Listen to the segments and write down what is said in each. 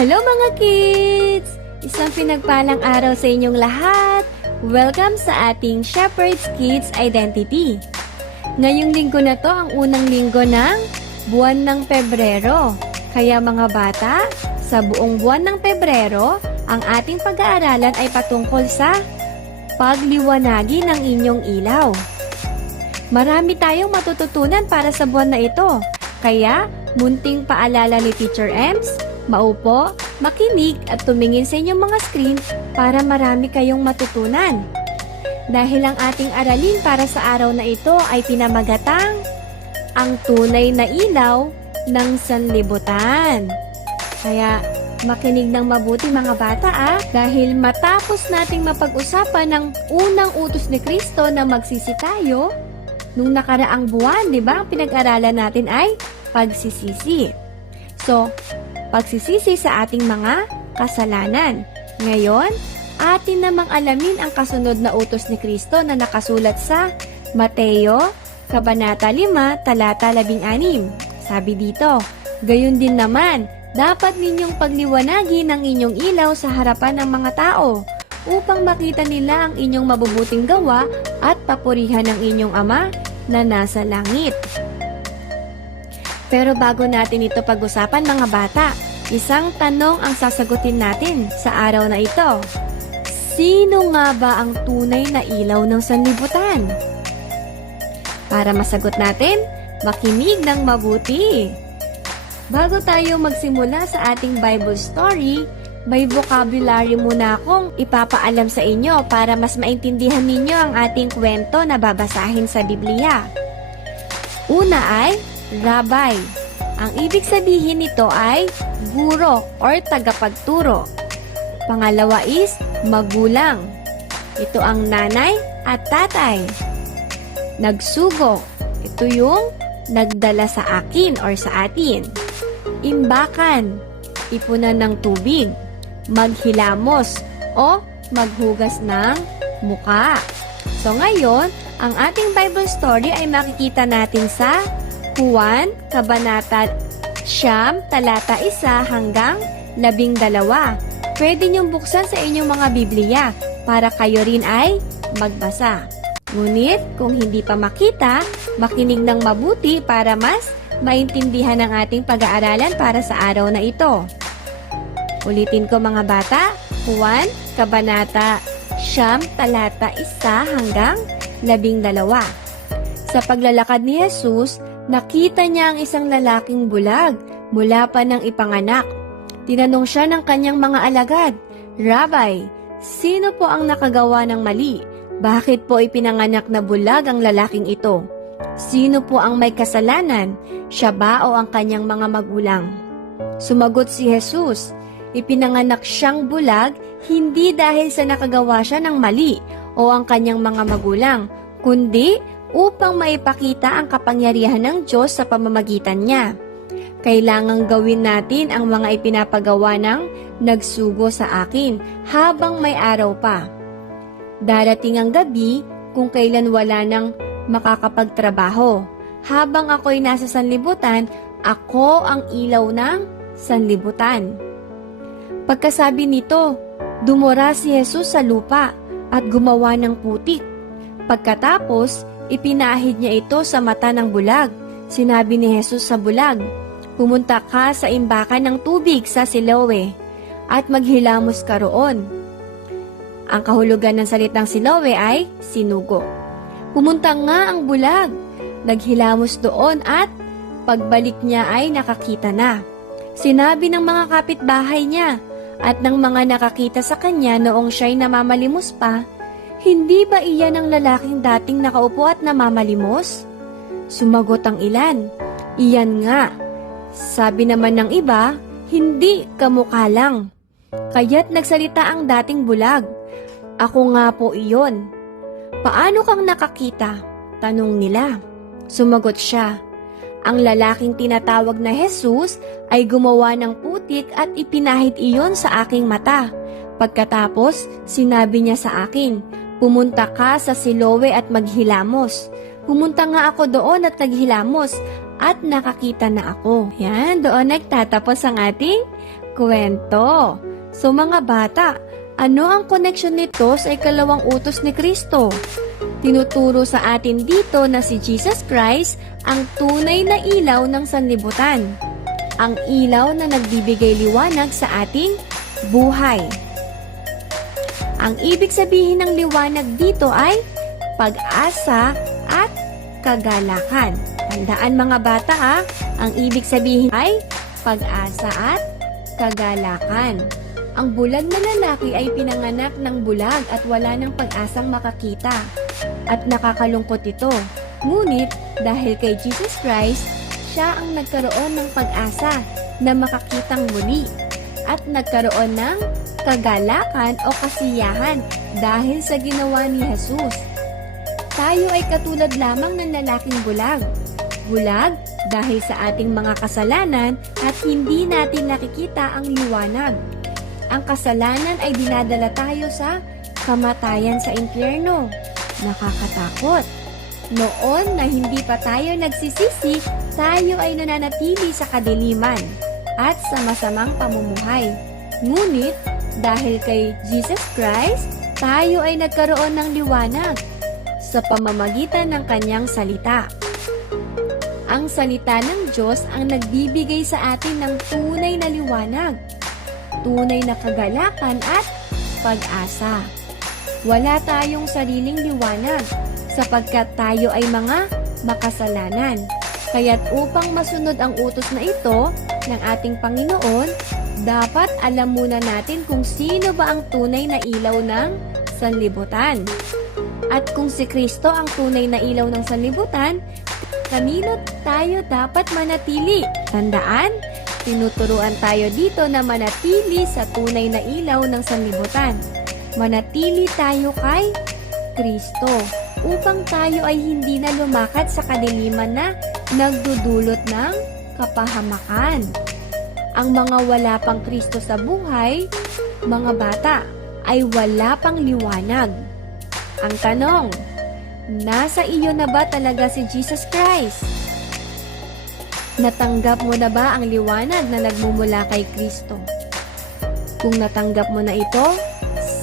Hello mga kids! Isang pinagpalang araw sa inyong lahat. Welcome sa ating Shepherd's Kids Identity. Ngayong linggo na to ang unang linggo ng buwan ng Pebrero. Kaya mga bata, sa buong buwan ng Pebrero, ang ating pag-aaralan ay patungkol sa pagliwanagi ng inyong ilaw. Marami tayong matututunan para sa buwan na ito. Kaya, munting paalala ni Teacher Ems, maupo, makinig at tumingin sa inyong mga screen para marami kayong matutunan. Dahil ang ating aralin para sa araw na ito ay pinamagatang ang tunay na ilaw ng sanlibutan. Kaya makinig ng mabuti mga bata ah, dahil matapos nating mapag-usapan ng unang utos ni Kristo na magsisi tayo, nung nakaraang buwan, di ba, ang pinag-aralan natin ay pagsisisi. So, pagsisisi sa ating mga kasalanan. Ngayon, atin namang alamin ang kasunod na utos ni Kristo na nakasulat sa Mateo, Kabanata 5, Talata 16. Sabi dito, Gayon din naman, dapat ninyong pagliwanagi ng inyong ilaw sa harapan ng mga tao upang makita nila ang inyong mabubuting gawa at papurihan ng inyong Ama na nasa langit. Pero bago natin ito pag-usapan mga bata, isang tanong ang sasagutin natin sa araw na ito. Sino nga ba ang tunay na ilaw ng sanlibutan? Para masagot natin, makinig ng mabuti. Bago tayo magsimula sa ating Bible story, may vocabulary muna akong ipapaalam sa inyo para mas maintindihan ninyo ang ating kwento na babasahin sa Biblia. Una ay rabbi. Ang ibig sabihin nito ay guro or tagapagturo. Pangalawa is magulang. Ito ang nanay at tatay. Nagsugo. Ito yung nagdala sa akin or sa atin. Imbakan. Ipunan ng tubig. Maghilamos o maghugas ng muka. So ngayon, ang ating Bible story ay makikita natin sa Juan, Kabanata Siyam, talata 1 hanggang labing dalawa. Pwede niyong buksan sa inyong mga Biblia para kayo rin ay magbasa. Ngunit kung hindi pa makita, makinig ng mabuti para mas maintindihan ang ating pag-aaralan para sa araw na ito. Ulitin ko mga bata, Juan, Kabanata Siyam, talata 1 hanggang labing dalawa. Sa paglalakad ni Jesus, nakita niya ang isang lalaking bulag mula pa ng ipanganak. Tinanong siya ng kanyang mga alagad, Rabbi, sino po ang nakagawa ng mali? Bakit po ipinanganak na bulag ang lalaking ito? Sino po ang may kasalanan? Siya ba o ang kanyang mga magulang? Sumagot si Jesus, ipinanganak siyang bulag hindi dahil sa nakagawa siya ng mali o ang kanyang mga magulang, kundi upang maipakita ang kapangyarihan ng Diyos sa pamamagitan niya. Kailangang gawin natin ang mga ipinapagawa ng nagsugo sa akin habang may araw pa. Darating ang gabi kung kailan wala nang makakapagtrabaho. Habang ako'y nasa sanlibutan, ako ang ilaw ng sanlibutan. Pagkasabi nito, dumura si Jesus sa lupa at gumawa ng putik. Pagkatapos, ipinahid niya ito sa mata ng bulag. Sinabi ni Jesus sa bulag, Pumunta ka sa imbakan ng tubig sa Siloe at maghilamos ka roon. Ang kahulugan ng salitang Siloe ay sinugo. Pumunta nga ang bulag, naghilamos doon at pagbalik niya ay nakakita na. Sinabi ng mga kapitbahay niya at ng mga nakakita sa kanya noong siya'y namamalimos pa, hindi ba iyan ang lalaking dating nakaupo at namamalimos? Sumagot ang ilan, iyan nga. Sabi naman ng iba, hindi kamukha lang. Kaya't nagsalita ang dating bulag. Ako nga po iyon. Paano kang nakakita? Tanong nila. Sumagot siya. Ang lalaking tinatawag na Jesus ay gumawa ng putik at ipinahid iyon sa aking mata. Pagkatapos, sinabi niya sa akin, pumunta ka sa Siloe at maghilamos. Pumunta nga ako doon at naghilamos at nakakita na ako. Yan, doon nagtatapos ang ating kwento. So mga bata, ano ang koneksyon nito sa ikalawang utos ni Kristo? Tinuturo sa atin dito na si Jesus Christ ang tunay na ilaw ng sanlibutan. Ang ilaw na nagbibigay liwanag sa ating buhay. Ang ibig sabihin ng liwanag dito ay pag-asa at kagalakan. Tandaan mga bata ha, ang ibig sabihin ay pag-asa at kagalakan. Ang bulag na lalaki ay pinanganak ng bulag at wala ng pag-asang makakita. At nakakalungkot ito. Ngunit dahil kay Jesus Christ, siya ang nagkaroon ng pag-asa na makakitang muli at nagkaroon ng kagalakan o kasiyahan dahil sa ginawa ni Jesus. Tayo ay katulad lamang ng lalaking bulag. Bulag dahil sa ating mga kasalanan at hindi natin nakikita ang liwanag. Ang kasalanan ay dinadala tayo sa kamatayan sa impyerno. Nakakatakot. Noon na hindi pa tayo nagsisisi, tayo ay nananatili sa kadiliman at sa masamang pamumuhay. Ngunit, dahil kay Jesus Christ, tayo ay nagkaroon ng liwanag sa pamamagitan ng kanyang salita. Ang salita ng Diyos ang nagbibigay sa atin ng tunay na liwanag, tunay na kagalakan at pag-asa. Wala tayong sariling liwanag sapagkat tayo ay mga makasalanan. Kaya't upang masunod ang utos na ito ng ating Panginoon, dapat alam muna natin kung sino ba ang tunay na ilaw ng sanlibutan. At kung si Kristo ang tunay na ilaw ng sanlibutan, kanino tayo dapat manatili? Tandaan, tinuturuan tayo dito na manatili sa tunay na ilaw ng sanlibutan. Manatili tayo kay Kristo upang tayo ay hindi na lumakad sa kadiliman na nagdudulot ng kapahamakan. Ang mga wala pang Kristo sa buhay, mga bata, ay wala pang liwanag. Ang tanong, nasa iyo na ba talaga si Jesus Christ? Natanggap mo na ba ang liwanag na nagmumula kay Kristo? Kung natanggap mo na ito,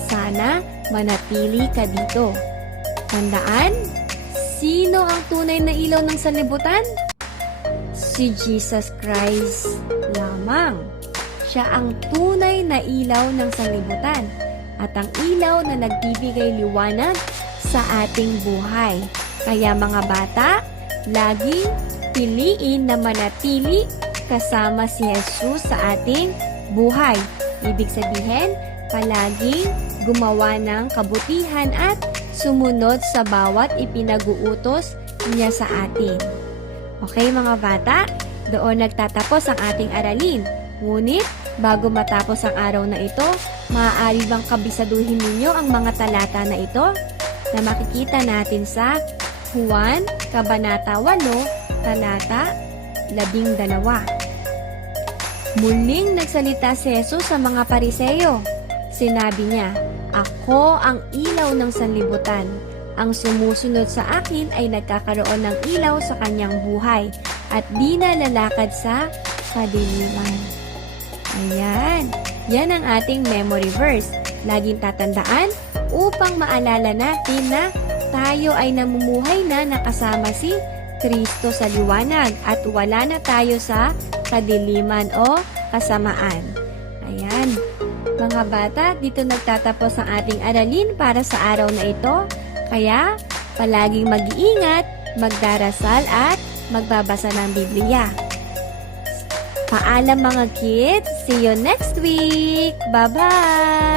sana manatili ka dito. Tandaan, sino ang tunay na ilaw ng sanlibutan? Si Jesus Christ lamang. Siya ang tunay na ilaw ng sanlibutan at ang ilaw na nagbibigay liwanag sa ating buhay. Kaya mga bata, laging piliin na manatili kasama si Jesus sa ating buhay. Ibig sabihin, palaging gumawa ng kabutihan at sumunod sa bawat ipinag-uutos niya sa atin. Okay mga bata, doon nagtatapos ang ating aralin. Ngunit, bago matapos ang araw na ito, maaari bang kabisaduhin ninyo ang mga talata na ito na makikita natin sa Juan, Kabanata 8, Talata 12. Muling nagsalita si Jesus sa mga pariseyo. Sinabi niya, Ako ang ilaw ng sanlibutan. Ang sumusunod sa akin ay nagkakaroon ng ilaw sa kanyang buhay at di na lalakad sa kadiliman. Ayan, yan ang ating memory verse. Laging tatandaan upang maalala natin na tayo ay namumuhay na nakasama si Kristo sa liwanag at wala na tayo sa kadiliman o kasamaan. Ayan. Mga bata, dito nagtatapos ang ating aralin para sa araw na ito. Kaya, palaging mag-iingat, magdarasal at magbabasa ng Biblia. Paalam mga kids! See you next week! Bye-bye!